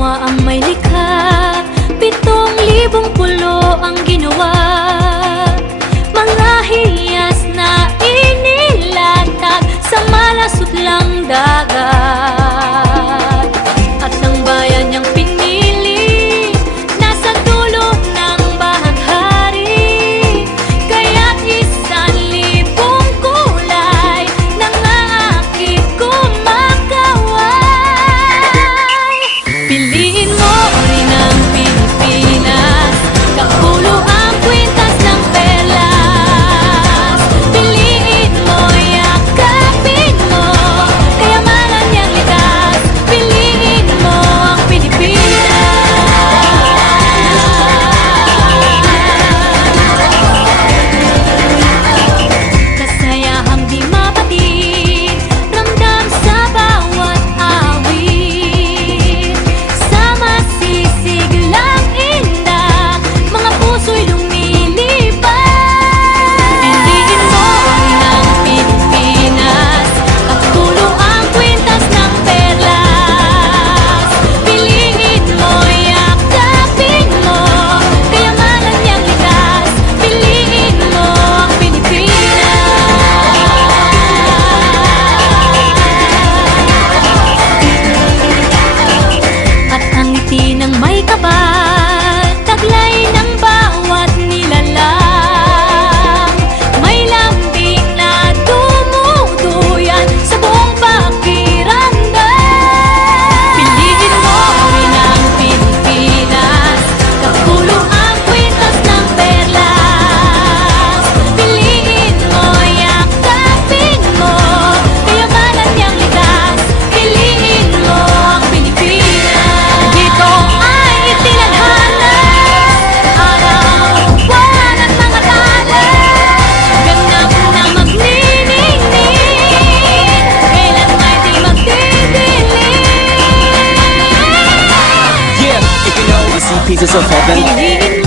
Nawa ang may likha, 7,000 pulo ang ginawa. Mga hiyas na inilatag sa malasutlang dagat. At ang bayan niyang pinili nasa dulo ng bahaghari. Kaya't 1,000 kulay nangangakit kumakaway. Piliin mo rin ang Pilipinas, kapulo ang kwintas ng perlas. Piliin mo, yakapin mo, kayamanan niyang likas. Piliin mo ang Pilipinas. Kasayahang di mapatid, ramdam sa bawat awit. Sa masisiglang indah, mga puso'y lumilipad. Piliin mo rin ang Pilipinas, kapulo ang kwintas ng perlas. Piliin mo, yakapin mo, kayamanan niyang likas. Piliin mo ang Pilipinas. At ang ngiti ng may kapal, taglay ng bawat nilalang. May lambing na dumuduyan sa buong pakiramdam. Piliin mo rin ang Pilipinas, kapulo ang kwintas ng perlas. Piliin mo, yakapin mo, kayamanan niyang likas. Piliin mo ang Pilipinas. Dito ay itinadhana, araw, buwan at mga tala. Ganap na magniningning, kailan may di magdidilim. Yeah, if you know you see pieces of heaven. Piliin